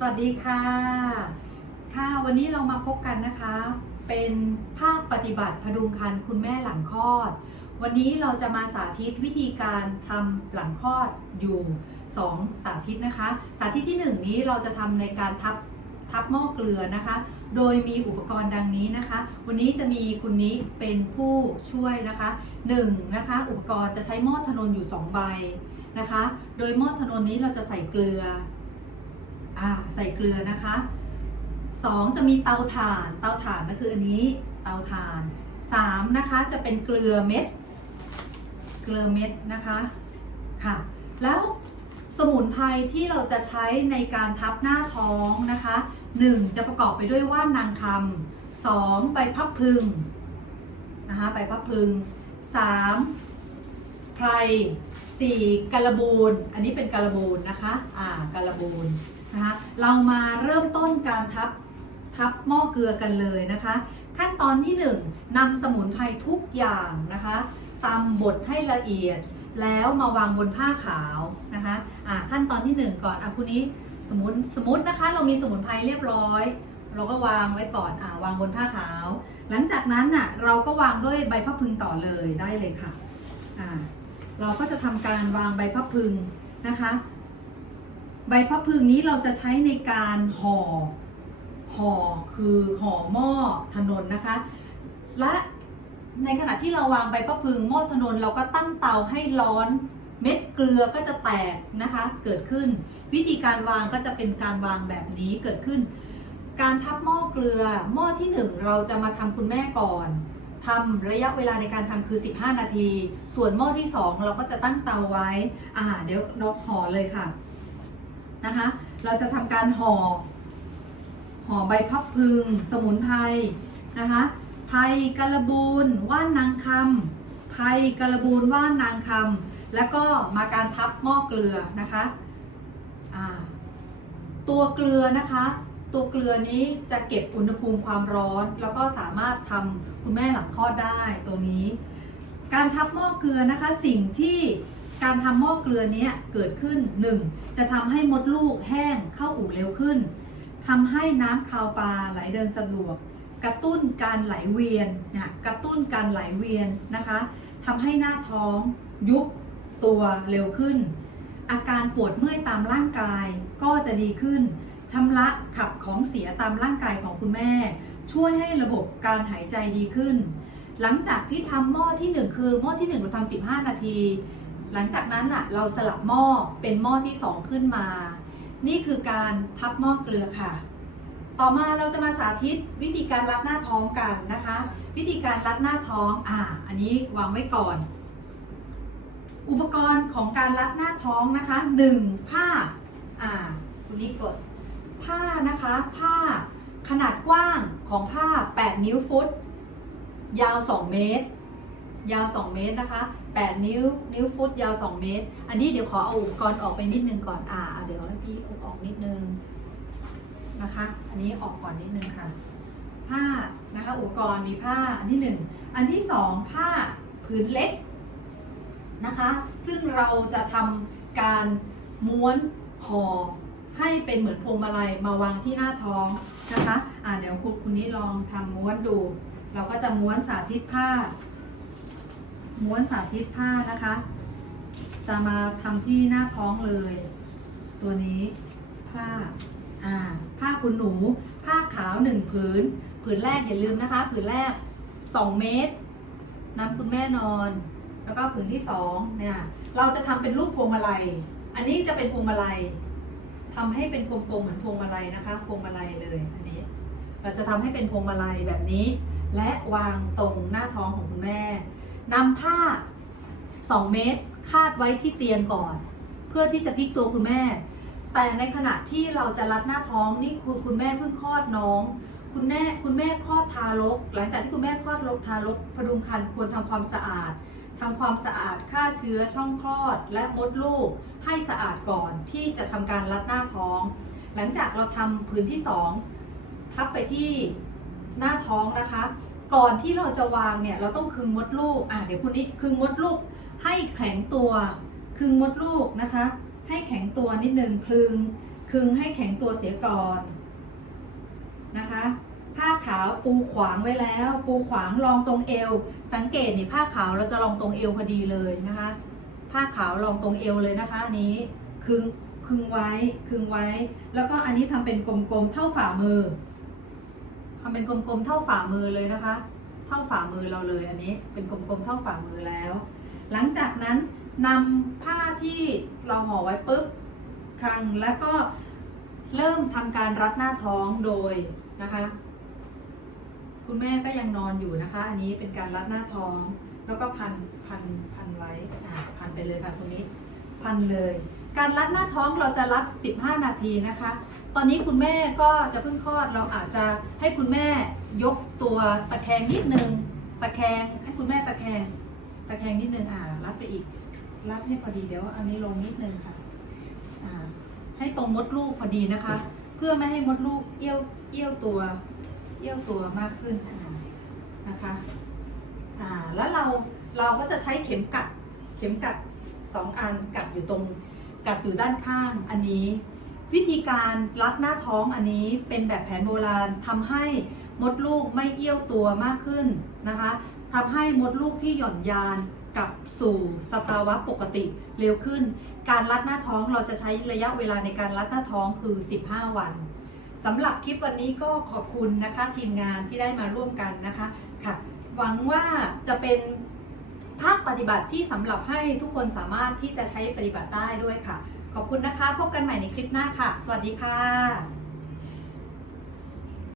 สวัสดีค่ะ ค่ะวันนี้เรามาพบกันนะคะ เป็นภาคปฏิบัติพดุงครรภ์คุณแม่หลังคลอด วันนี้เราจะมาสาธิตวิธีการทำหลังคลอดอยู่ 2 สาธิตนะคะ สาธิตที่ 1 นี้เราจะทำในการทับทับหม้อเกลือนะคะ โดยมีอุปกรณ์ดังนี้นะคะ วันนี้จะมีคุณนี้เป็นผู้ช่วยนะคะ1นะคะ อุปกรณ์จะใช้หม้อถนนอยู่ 2 ใบนะคะ โดยหม้อถนนนี้เราจะใส่เกลือ อ่าใส่เกลือนะคะสองจะมีเตาถ่าน เตาถ่านก็คืออันนี้เตาถ่านสามนะคะจะเป็นเกลือเม็ด เกลือเม็ดนะคะค่ะ แล้วสมุนไพรที่เราจะใช้ในการทับหน้าท้องนะคะหนึ่งจะประกอบไปด้วยว่านนางคำสองใบพับพึงนะคะใบพับพึงสามไพรสี่กะละบูนอันนี้เป็นกะละบูนนะคะ อ่ากะละบูน นะคะเรามาเริ่มต้นการทับทับหม้อเกลือกันเลยนะคะ ขั้นตอนที่ 1นำสมุนไพรทุกอย่างนะคะตำบดให้ละเอียด แล้วมาวางบนผ้าขาวนะคะอ่าขั้นตอนที่ 1 ก่อนอะคุณนี้สมมติสมมตินะคะ เรามีสมุนไพรเรียบร้อย เราก็วางไว้ก่อนอ่าวางบนผ้าขาว หลังจากนั้นน่ะเราก็วางด้วยใบพับพึงต่อเลยได้เลยค่ะอ่าเราก็จะทำการวางใบพับพึงนะคะ ใบพับพึงนี้เราจะใช้ในการห่อห่อคือห่อหม้อถนนนะคะ และในขณะที่เราวางใบพับพึงหม้อถนนเราก็ตั้งเตาให้ร้อนเม็ดเกลือก็จะแตกนะคะเกิดขึ้น วิธีการวางก็จะเป็นการวางแบบนี้เกิดขึ้น การทับหม้อเกลือหม้อที่หนึ่งเราจะมาทำคุณแม่ก่อนทำระยะเวลาในการทำคือ 15 นาที ส่วนหม้อที่สองเราก็จะตั้งเตาไว้อ่าเดี๋ยวเราห่อเลยค่ะ นะคะ เราจะทำการห่อห่อใบพับพึง สมุนไพรนะคะไพรกระบูนว่านนางคำไพรกระบูนว่านนางคำแล้วก็มาการทับหม้อเกลือนะคะตัวเกลือนะคะ ตัวเกลือนี้จะเก็บอุณหภูมิความร้อน แล้วก็สามารถทำคุณแม่หลังคลอดได้ตัวนี้ การทับหม้อเกลือนะคะสิ่งที่ การทำหม้อเกลือนี้เกิดขึ้น 1. จะทำให้มดลูกแห้งเข้าอู่เร็วขึ้นทำให้น้ำคาวปลาไหลเดินสะดวก กระตุ้นการไหลเวียนนะกระตุ้นการไหลเวียนนะคะทำให้หน้าท้องยุบตัวเร็วขึ้น อาการปวดเมื่อยตามร่างกายก็จะดีขึ้นชำระขับของเสียตามร่างกายของคุณแม่ ช่วยให้ระบบการหายใจดีขึ้น หลังจากที่ทำหม้อที่ 1 คือหม้อที่1เราทำ15 นาที หลังจากนั้นอะเราสลับหม้อเป็นหม้อที่2ขึ้นมา นี่คือการทับหม้อเกลือค่ะ ต่อมาเราจะมาสาธิตวิธีการรัดหน้าท้องกันนะคะ วิธีการรัดหน้าท้องอ่าอันนี้วางไว้ก่อน อุปกรณ์ของการรัดหน้าท้องนะคะ 1. ผ้าอ่าคุณนี้กดผ้านะคะผ้าขนาดกว้างของผ้า 8 นิ้วฟุต ยาว 2 เมตร ยาว 2 เมตรนะคะ 8 นิ้ว นิ้วฟุตยาว 2 เมตร อันนี้เดี๋ยวขอเอาอุปกรณ์ออกไปนิดนึงก่อน อ่า เดี๋ยวให้พี่เอาออกนิดนึงนะคะ อันนี้ออกก่อนนิดนึงค่ะ ผ้านะคะ อุปกรณ์มีผ้าอันที่หนึ่งอันที่สองผ้าผืนเล็กนะคะ ซึ่งเราจะทำการม้วนห่อให้เป็นเหมือนพวงมาลัยมาวางที่หน้าท้องนะคะ อ่าเดี๋ยวคุณคุณนี้ลองทำม้วนดู เราก็จะม้วนสาธิตผ้า ม้วนสาธิตผ้านะคะ จะมาทำที่หน้าท้องเลย ตัวนี้ผ้าอ่าผ้าขนหนู ผ้าขาวหนึ่งผืน ผืนแรกอย่าลืมนะคะ ผืนแรก 2 เมตรนำคุณแม่นอน แล้วก็ผืนที่สองเนี่ยเราจะทำเป็นรูปพวงมาลัย อันนี้จะเป็นพวงมาลัยทำให้เป็นกลมๆเหมือนพวงมาลัยนะคะ พวงมาลัยเลยอันนี้ เราจะทำให้เป็นพวงมาลัยแบบนี้ และวางตรงหน้าท้องของคุณแม่ นำผ้า 2 เมตรคาดไว้ที่เตียงก่อน เพื่อที่จะพลิกตัวคุณแม่ แต่ในขณะที่เราจะรัดหน้าท้องนี่คือคุณแม่เพิ่งคลอดน้อง คุณแม่คุณแม่คลอดทารก หลังจากที่คุณแม่คลอดลกทารกพดุงครรภ์ควรทำความสะอาดทำความสะอาดฆ่าเชื้อช่องคลอดและมดลูก ให้สะอาดก่อนที่จะทำการรัดหน้าท้อง หลังจากเราทำพื้นที่สองทับไปที่หน้าท้องนะคะ ก่อนที่เราจะวางเนี่ยเราต้องคึงมดลูกอะเดี๋ยวคุณนี้คึงมดลูกให้แข็งตัวคึงมดลูกนะคะ ให้แข็งตัวนิดนึงคึงคึงให้แข็งตัวเสียก่อนนะคะ ผ้าขาวปูขวางไว้แล้ว ปูขวางรองตรงเอว สังเกตนี่ผ้าขาวเราจะรองตรงเอวพอดีเลยนะคะ ผ้าขาวรองตรงเอวเลยนะคะอันนี้คึงคึงไว้คึงไว้ แล้วก็อันนี้ทำเป็นกลมๆเท่าฝ่ามือ ทำเป็นกลมๆเท่าฝ่ามือเลยนะคะ เท่าฝ่ามือเราเลยอันนี้เป็นกลมๆเท่าฝ่ามือแล้ว หลังจากนั้นนำผ้าที่เราห่อไว้ปุ๊บคลังแล้วก็เริ่มทำการรัดหน้าท้องโดยนะคะ คุณแม่ก็ยังนอนอยู่นะคะ อันนี้เป็นการรัดหน้าท้อง แล้วก็พันพันพันไว้พันไปเลยค่ะตรงนี้ พันเลย การรัดหน้าท้องเราจะรัด 15 นาทีนะคะ ตอนนี้คุณแม่ก็จะเพิ่งคลอดเราอาจจะให้คุณแม่ยกตัวตะแคงนิดนึง ตะแคงให้คุณแม่ตะแคง ตะแคงนิดนึงอ่ารัดไปอีก รัดให้พอดีเดี๋ยวอันนี้ลงนิดนึงค่ะอ่าให้ตรงมดลูกพอดีนะคะ เพื่อไม่ให้มดลูกเอี้ยวเอี้ยวตัวเอี้ยวตัวมากขึ้นนะคะอ่าแล้วเราเราก็จะใช้เข็มกัดเข็มกัดสองอันกัดอยู่ตรงกัดอยู่ด้านข้างอันนี้ วิธีการรัดหน้าท้องอันนี้เป็นแบบแผนโบราณทำให้มดลูกไม่เอี้ยวตัวมากขึ้นนะคะทำให้มดลูกที่หย่อนยานกลับสู่สภาวะปกติเร็วขึ้น การรัดหน้าท้องเราจะใช้ระยะเวลาในการรัดหน้าท้องคือ 15 วันสำหรับคลิปวันนี้ก็ขอบคุณนะคะทีมงานที่ได้มาร่วมกันนะคะค่ะ หวังว่าจะเป็นภาคปฏิบัติที่สำหรับให้ทุกคนสามารถที่จะใช้ปฏิบัติได้ด้วยค่ะ ขอบคุณนะคะ พบกันใหม่ในคลิปหน้าค่ะ สวัสดีค่ะ